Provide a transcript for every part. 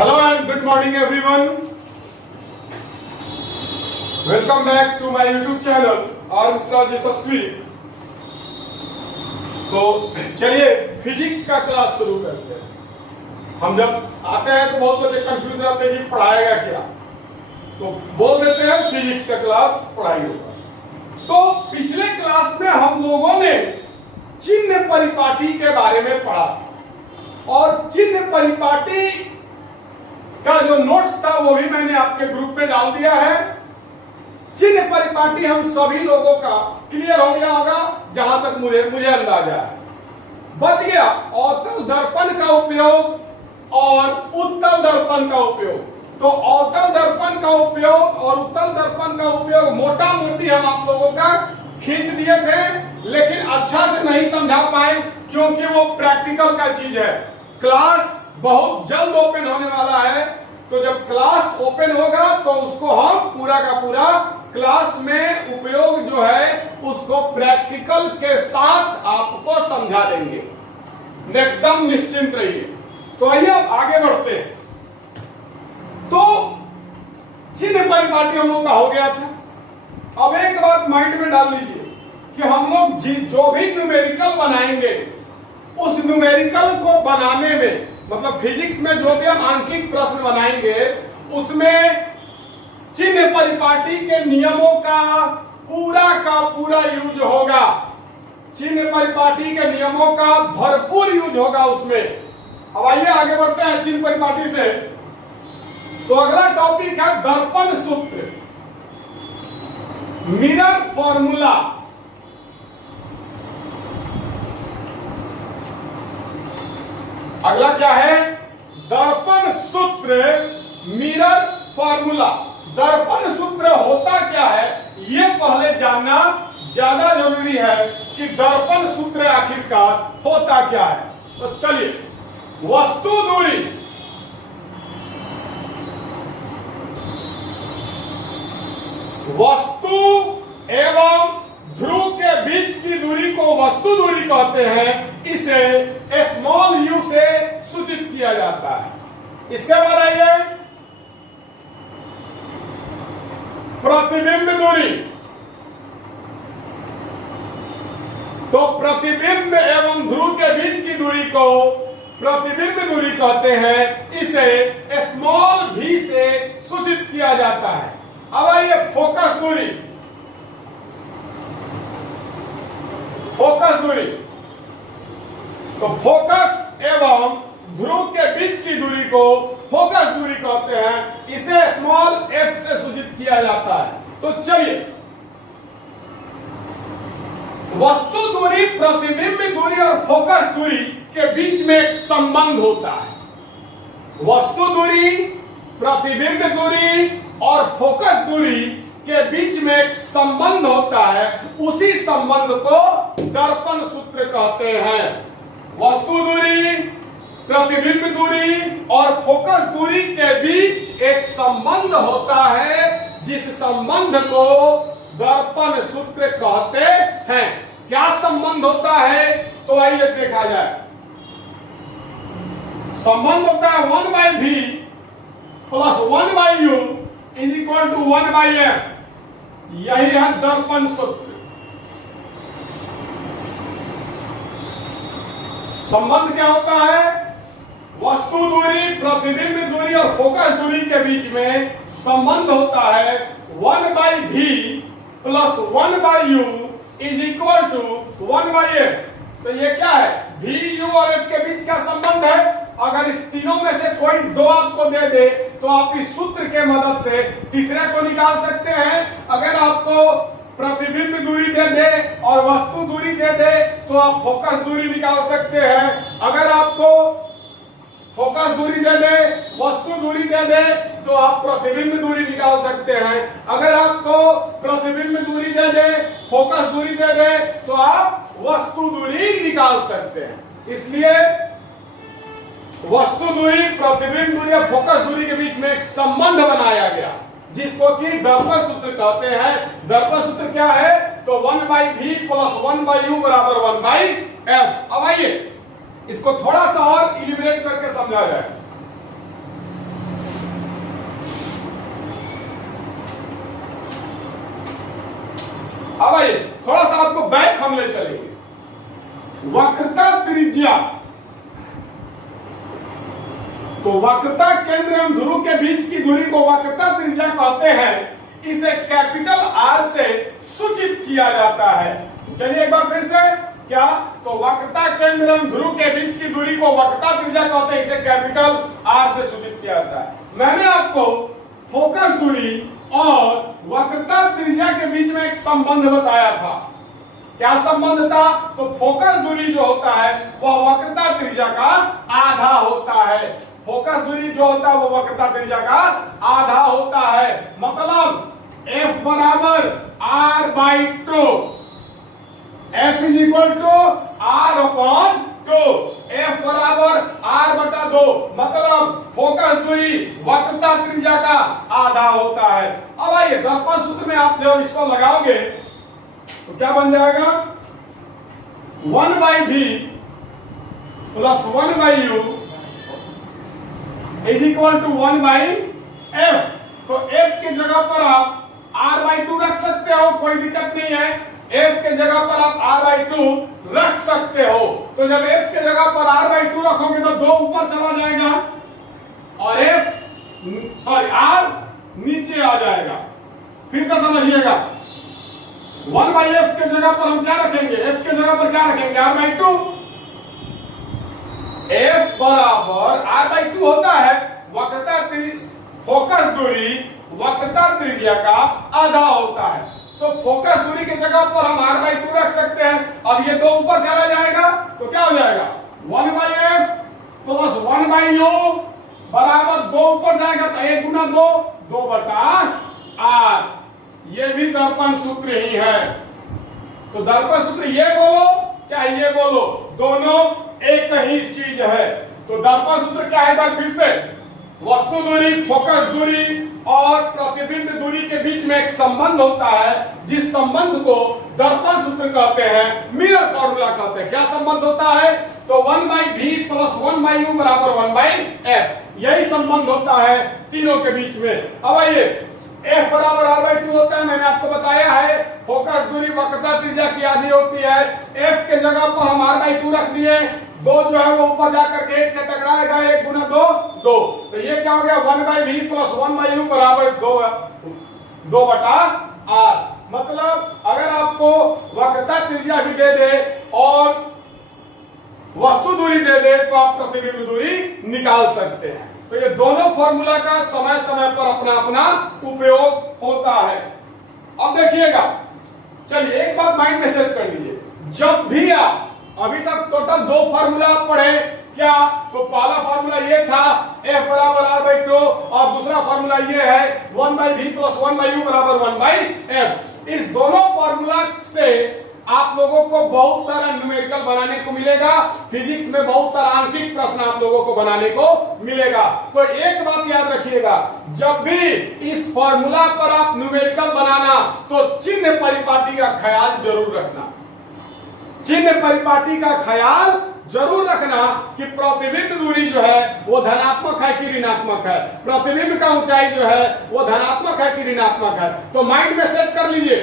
Hello and good morning everyone. Welcome back to my YouTube channel Armstrong Yashasvi. तो चलिए physics का class शुरू करते हैं। हम जब आते हैं तो बहुत बच्चे कंफ्यूज रहते हैं कि पढ़ाएगा क्या, तो बोल देते हैं फिजिक्स का क्लास पढ़ाई होगा। तो पिछले क्लास में हम लोगों ने चिन्ह परिपाटी के बारे में पढ़ा और चिन्ह परिपाटी का जो नोट्स था वो भी मैंने आपके ग्रुप में डाल दिया है। चिन्ह परिपाटी हम सभी लोगों का क्लियर हो गया होगा, जहां तक मुझे अंदाजा है। बच गया अवतल दर्पण का उपयोग और उत्तल दर्पण का उपयोग। तो अवतल दर्पण का उपयोग और उत्तल दर्पण का उपयोग मोटा मोटी हम आप लोगों का खींच दिए थे, लेकिन अच्छा से नहीं समझा पाए क्योंकि वो प्रैक्टिकल का चीज है। क्लास बहुत जल्द ओपन होने वाला है, तो जब क्लास ओपन होगा तो उसको हम पूरा का पूरा क्लास में उपयोग जो है उसको प्रैक्टिकल के साथ आपको समझा देंगे। एकदम निश्चिंत रहिए। तो आइए अब आगे बढ़ते हैं। तो चिन्ह परिपाटी हम लोग का हो गया था। अब एक बात माइंड में डाल लीजिए कि हम लोग जो भी न्यूमेरिकल बनाएंगे उस न्यूमेरिकल को बनाने में, मतलब फिजिक्स में जो भी हम आंकिक प्रश्न बनाएंगे उसमें चिन्ह परिपाटी के नियमों का पूरा यूज होगा। चिन्ह परिपाटी के नियमों का भरपूर यूज होगा उसमें। अब आइए आगे बढ़ते हैं चिन्ह परिपाटी से। तो अगला टॉपिक है दर्पण सूत्र, मिरर फॉर्मूला। अगला क्या है? दर्पण सूत्र, मिरर फॉर्मूला। दर्पण सूत्र होता क्या है ये पहले जानना ज्यादा जरूरी है कि दर्पण सूत्र आखिरकार होता क्या है। तो चलिए, वस्तु दूरी, वस्तु एवं ध्रुव के बीच की दूरी को वस्तु दूरी कहते हैं। इसे स्मॉल यू से सूचित किया जाता है। इसके बाद आइए प्रतिबिंब दूरी। तो प्रतिबिंब एवं ध्रुव के बीच की दूरी को प्रतिबिंब दूरी कहते हैं। इसे स्मॉल भी से सूचित किया जाता है। अब आइए फोकस दूरी। फोकस दूरी, तो फोकस एवं ध्रुव के बीच की दूरी को फोकस दूरी कहते हैं। इसे स्मॉल एफ से सूचित किया जाता है। तो चलिए, वस्तु दूरी, प्रतिबिंब दूरी और फोकस दूरी के बीच में एक संबंध होता है। वस्तु दूरी, प्रतिबिंब दूरी और फोकस दूरी के बीच में एक संबंध होता है। उसी संबंध को दर्पण सूत्र कहते हैं। वस्तु दूरी, प्रतिबिंब दूरी और फोकस दूरी के बीच एक संबंध होता है, जिस संबंध को दर्पण सूत्र कहते हैं। क्या संबंध होता है? तो आइए देखा जाए। संबंध होता है 1/v plus 1/u is equal to 1/f। यही है दर्पण सूत्र। संबंध क्या होता है? वस्तु दूरी, प्रतिबिंब दूरी और फोकस दूरी के बीच में संबंध होता है 1/v plus 1/u is equal to 1/f। तो ये क्या है? v, u और f के बीच का संबंध है। अगर इस तीनों में से कोई दो आपको दे दे तो आप इस सूत्र के मदद से तीसरे को निकाल सकते हैं। अगर आपको प्रतिबिंब दूरी दे दे और वस्तु दूरी दे दे तो आप फोकस दूरी निकाल सकते हैं। अगर आपको फोकस दूरी दे दे, वस्तु दूरी दे दे तो आप प्रतिबिंब दूरी निकाल सकते हैं। अगर आपको प्रतिबिंब दूरी दे दे, फोकस दूरी दे दे तो आप वस्तु दूरी निकाल सकते हैं। इसलिए वस्तु दूरी, प्रतिबिंब दूरी और फोकस दूरी के बीच में एक संबंध बनाया गया, जिसको कि दर्पण सूत्र कहते हैं। दर्पण सूत्र क्या है? तो 1/v प्लस 1/u बराबर 1/f। अब आइए इसको थोड़ा सा और इलिमिनेट करके समझा जाए। आइए थोड़ा सा आपको बैक हम ले चलेंगे। वक्रता त्रिज्या, तो वक्रता केंद्र एवं ध्रुव के बीच की दूरी को वक्रता त्रिज्या कहते हैं। इसे कैपिटल आर से सूचित किया जाता है। चलिए एक बार फिर से, क्या? तो वक्रता केंद्र एवं ध्रुव के बीच की दूरी को वक्रता त्रिज्या कहते हैं, इसे कैपिटल आर से सूचित किया जाता है। मैंने आपको फोकस दूरी और वक्रता त्रिज्या के बीच में एक संबंध बताया था। क्या संबंध था? तो फोकस दूरी जो होता है वह वक्रता त्रिज्या का आधा होता है। फोकस दूरी जो होता है वो वक्रता त्रिज्या का आधा होता है। मतलब F बराबर R/2, F is equal to R/2, F बराबर R/2, मतलब फोकस दूरी वक्रता त्रिज्या का आधा होता है। अब आइए दर्पण सूत्र में आप जब इसको लगाओगे तो क्या बन जाएगा? 1/v plus 1/u is equal to 1/f। तो f की जगह पर आप R/2 रख सकते हो, कोई दिक्कत नहीं है। f के जगह पर आप R/2 रख सकते हो। तो जब f के जगह पर R/2 रखोगे तो 2 ऊपर चला जाएगा और R नीचे आ जाएगा। फिर से समझिएगा, 1/f के जगह पर हम क्या रखेंगे? f के जगह पर क्या रखेंगे? R/2। f बराबर R/2 होता है वक्रता फोकस दूरी वक्रता त्रिज्या का आधा होता है। तो फोकस दूरी की जगह पर हम R/2 रख सकते हैं। अब ये 2 ऊपर चला जाएगा तो क्या हो जाएगा? 1/f प्लस 1/u बराबर 2 ऊपर जाएगा तो 1 गुना 2, 2/r। ये भी दर्पण सूत्र ही है। तो दर्पण सूत्र ये बोलो चाहे ये बोलो, दोनों एक ही चीज है। तो दर्पण सूत्र क्या है? बार फिर से, वस्तु दूरी, फोकस दूरी और प्रतिबिंब दूरी के बीच में एक संबंध होता है, जिस संबंध को दर्पण सूत्र कहते हैं, मिरर फॉर्मूला कहते हैं। क्या संबंध होता है? तो 1/v प्लस 1/u बराबर 1/f, यही संबंध होता है तीनों के बीच में। अब आइए, f बराबर R/2 होता है, मैंने आपको बताया है। फोकस दूरी वक्रता त्रिज्या की आधी होती है। f के जगह पर हम R/2 रख दिए, 2 जो है वो ऊपर जाकर के 1 से टकराएगा, 1 गुना 2, 2। तो ये क्या हो गया? 1/v प्लस 1/u बराबर 2/r। मतलब अगर आपको वक्रता त्रिज्या भी दे दे और वस्तु दूरी दे दे तो आप प्रतिबिंब दूरी निकाल सकते हैं। तो ये दोनों फॉर्मूला का समय समय पर अपना अपना उपयोग होता है। अब देखिएगा, चलिए एक बात माइंड में सेट कर लीजिए, जब भी आप अभी तक टोटल 2 फार्मूला पढ़े क्या? तो पहला फार्मूला ये था F बराबर R/2 और दूसरा फार्मूला ये है 1/v प्लस 1/u बराबर 1/f। इस दोनों फार्मूला से आप लोगों को बहुत सारा न्यूमेरिकल बनाने को मिलेगा। फिजिक्स में बहुत सारा आंकिक प्रश्न आप लोगों को बनाने को मिलेगा। तो एक बात याद रखिएगा, जब भी इस फॉर्मूला पर आप न्यूमेरिकल बनाना तो चिन्ह परिपाटी का ख्याल जरूर रखना। चिन्ह परिपाटी का ख्याल जरूर रखना कि प्रतिबिंब दूरी जो है वो धनात्मक है कि ऋणात्मक है, प्रतिबिंब का ऊंचाई जो है वो धनात्मक है कि ऋणात्मक है। तो माइंड में सेट कर लीजिए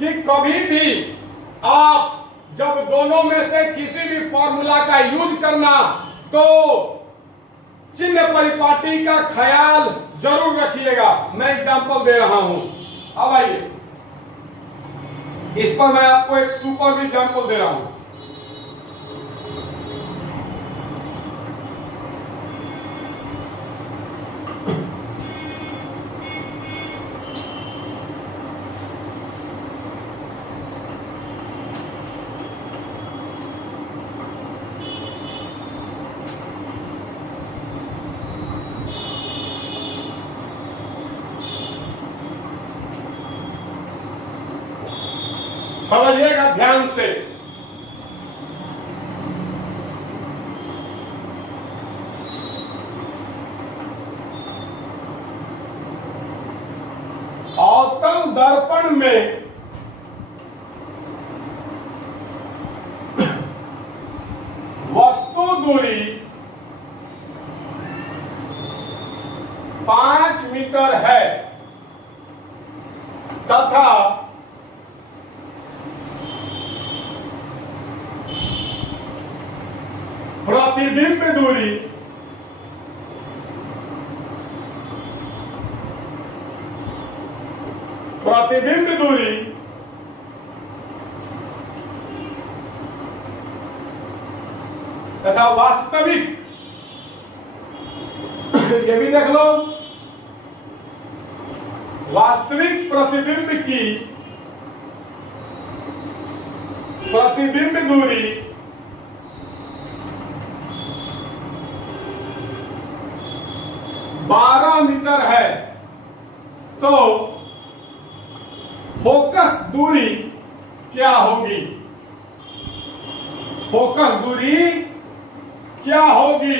कि कभी भी आप जब दोनों में से किसी भी फॉर्मूला का यूज करना तो चिन्ह परिपाटी का ख्याल जरूर रखिएगा। मैं एग्जांपल दे रहा हूं। अब आइए, इस पर मैं आपको एक सुपर एग्जांपल दे रहा हूं। समझिएगा ध्यान से। अवतल दर्पण में वस्तु दूरी 5 मीटर है तथा प्रतिबिंब दूरी तथा वास्तविक, ये भी देख लो, वास्तविक प्रतिबिंब की प्रतिबिंब दूरी बारह मीटर है, तो फोकस दूरी क्या होगी? फोकस दूरी क्या होगी?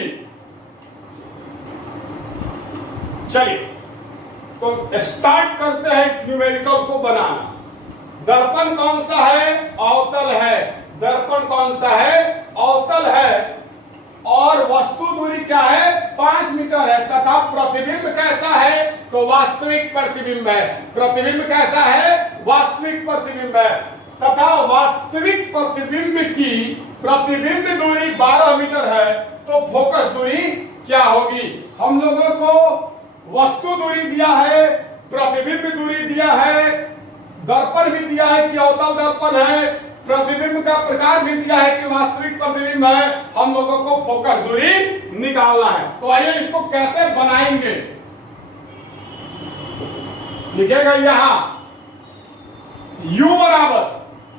चलिए तो स्टार्ट करते हैं इस न्यूमेरिकल को बनाना। दर्पण कौन सा है? अवतल है। दर्पण कौन सा है? अवतल है। और वस्तु दूरी क्या है? 5 मीटर है। तथा प्रतिबिंब कैसा है? तो वास्तविक प्रतिबिंब है। प्रतिबिंब कैसा है? वास्तविक प्रतिबिंब है। तथा वास्तविक प्रतिबिंब की प्रतिबिंब दूरी 12 मीटर है, तो फोकस दूरी क्या होगी? हम लोगों को वस्तु दूरी दिया है, प्रतिबिंब दूरी दिया है, दर्पण भी दिया है कि अवतल दर्पण है, प्रतिबिंब का प्रकार भी दिया है कि वास्तविक प्रतिबिंब है। हम लोगों को फोकस दूरी निकालना है। तो आइए इसको कैसे बनाएंगे। लिखेगा यहां U बराबर,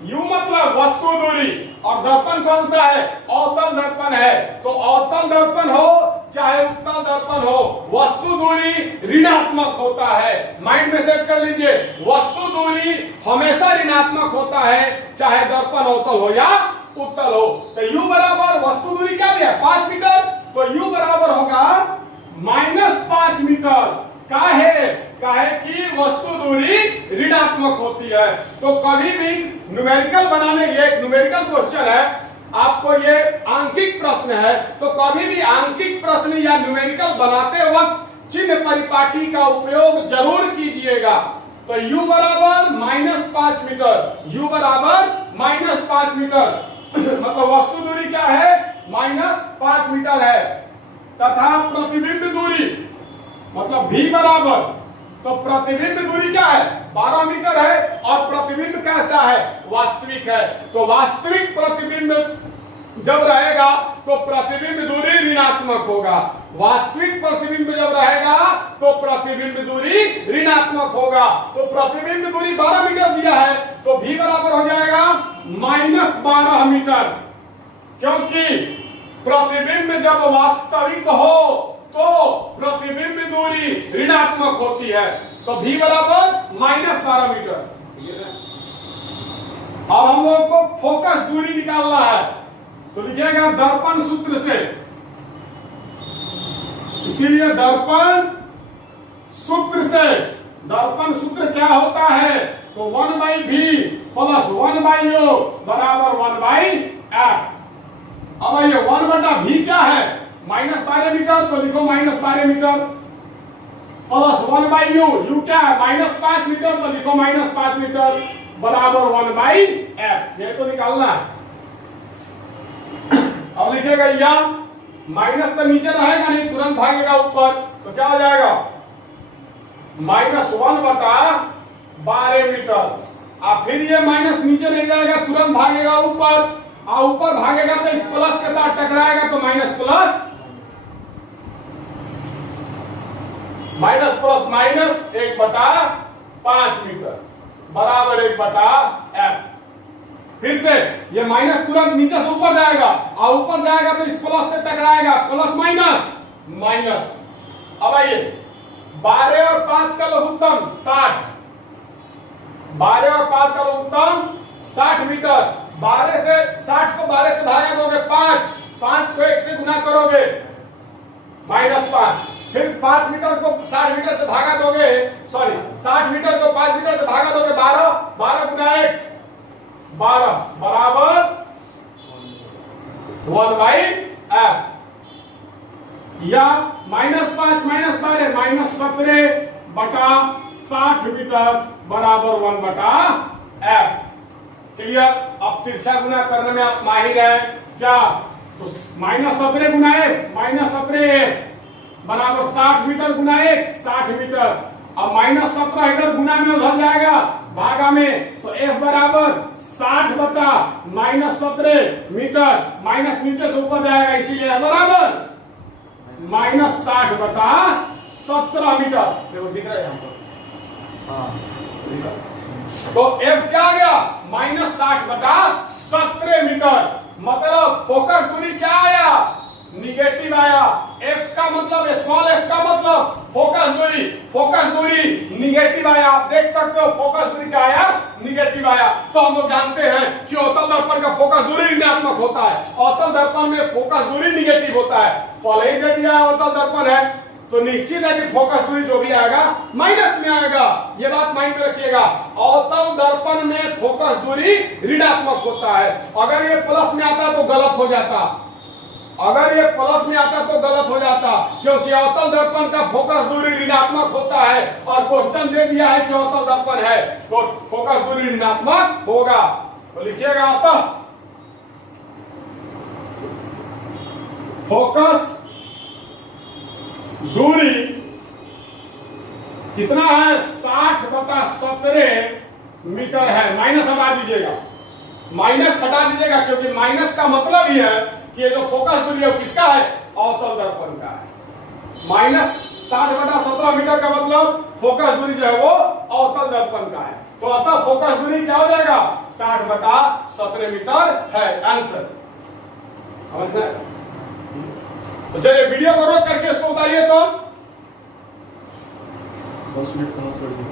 U मतलब वस्तु दूरी, और दर्पण कौन सा है? अवतल दर्पण है। तो अवतल दर्पण हो चाहे उत्तल दर्पण हो, वस्तु दूरी ऋणात्मक होता है। माइंड में सेट कर लीजिए, वस्तु दूरी हमेशा ऋणात्मक होता है, चाहे दर्पण अवतल हो या उत्तल हो। तो U बराबर वस्तु दूरी क्या दिया? 5 मीटर। तो U बराबर होगा -5 मीटर। काहे कि वस्तु दूरी ऋणात्मक होती है। तो कभी भी न्यूमेरिकल बनाने, ये एक न्यूमेरिकल क्वेश्चन है, आपको ये आंकिक प्रश्न है, तो कभी भी आंकिक प्रश्न या न्यूमेरिकल बनाते वक्त चिन्ह परिपाटी का उपयोग जरूर कीजिएगा। तो U बराबर -5 मीटर, U बराबर -5 मीटर मतलब वस्तु दूरी क्या है? -5 मीटर है। तथा प्रतिबिंब दूरी मतलब V बराबर, तो प्रतिबिंब दूरी क्या है? 12 मीटर है। और प्रतिबिंब कैसा है? वास्तविक है। तो वास्तविक प्रतिबिंब जब रहेगा तो प्रतिबिंब दूरी ऋणात्मक होगा। वास्तविक प्रतिबिंब जब रहेगा तो प्रतिबिंब दूरी ऋणात्मक होगा। तो प्रतिबिंब दूरी 12 मीटर दिया है, तो V बराबर हो जाएगा -12 मीटर, क्योंकि प्रतिबिंब जब वास्तविक हो तो प्रतिबिंब दूरी ऋणात्मक होती है। तो V बराबर -12 मीटर। अब हम लोग को फोकस दूरी निकालना है, तो लिखिएगा दर्पण सूत्र से। इसीलिए दर्पण सूत्र से, दर्पण सूत्र क्या होता है? तो 1/V + 1/O बराबर 1/F। अब ये 1/V क्या है? -12 मीटर, तो लिखो -12 मीटर प्लस 1/U, U क्या है? -5 मीटर, तो लिखो -5 मीटर बराबर 1/F। ये तो निकालना है। अब लिखेगा या माइनस तो नीचे रहेगा नहीं, तुरंत भागेगा ऊपर, तो क्या हो जाएगा? -1/12 मीटर। फिर ये माइनस नीचे नहीं जाएगा, तुरंत भागेगा ऊपर, और ऊपर भागेगा तो इस प्लस के साथ टकराएगा, तो माइनस प्लस माइनस 1/5 मीटर बराबर 1/F। फिर से ये माइनस तुरंत नीचे से ऊपर जाएगा, और ऊपर जाएगा तो इस प्लस से टकराएगा, प्लस माइनस। अब आइए 12 और 5 का लघुत्तम 60, 12 और 5 का लघुत्तम 60 मीटर। 12 से 60 को 12 से भागा दोगे 5 को 1 से गुना करोगे -5। फिर 5 मीटर को 60 मीटर से भागा दोगे, 60 मीटर को 5 मीटर से भागा दोगे 12 गुना 1 12 बराबर 1/F। या -5 -12 -17/60 मीटर बराबर 1/F। क्लियर? अब तिरछा गुना करने में आप माहिर हैं क्या? तो -17 गुना 1 -17 बराबर 60 मीटर गुना 1 60 मीटर। अब -17 इधर गुना में उधर जाएगा भागा में, तो F बराबर 60 बटा -17 मीटर, माइनस नीचे से ऊपर जाएगा इसीलिए बराबर -60 बटा 17 मीटर। देखो दिख रहा है यहाँ पर, तो F क्या आ गया -60 बटा 17 मीटर। मतलब फोकस दूरी क्या आया, निगेटिव आया। F का मतलब स्मॉल f का मतलब फोकस दूरी निगेटिव आया। आप देख सकते हो फोकस दूरी क्या आया, निगेटिव आया। तो हम लोग जानते हैं कि अवतल दर्पण का फोकस दूरी ऋणात्मक होता है, अवतल दर्पण में फोकस दूरी निगेटिव होता है। पहले ही दे दिया अवतल दर्पण है तो निश्चित है कि फोकस दूरी जो भी आएगा माइनस में आएगा। ये बात माइंड में रखिएगा, अवतल दर्पण में फोकस दूरी ऋणात्मक होता है। अगर ये प्लस में आता तो गलत हो जाता, अगर ये प्लस में आता तो गलत हो जाता, क्योंकि अवतल दर्पण का फोकस दूरी ऋणात्मक होता है और क्वेश्चन दे दिया है कि अवतल दर्पण है तो फोकस दूरी ऋणात्मक होगा। तो लिखिएगा अतः फोकस दूरी कितना है 60 बटा 17 मीटर है। माइनस हटा दीजिएगा, माइनस हटा दीजिएगा, क्योंकि माइनस का मतलब ही है कि ये जो फोकस दूरी है किसका है, अवतल दर्पण का है। -60 बटा 17 मीटर का मतलब फोकस दूरी जो है वो अवतल दर्पण का है। तो अतः फोकस दूरी क्या हो जाएगा 60 बटा 17 मीटर है आंसर। समझते हैं? तो चलिए वीडियो को रोक करके इसको उतारिए तो 10 मिनट कहाँ छोड़ दिया।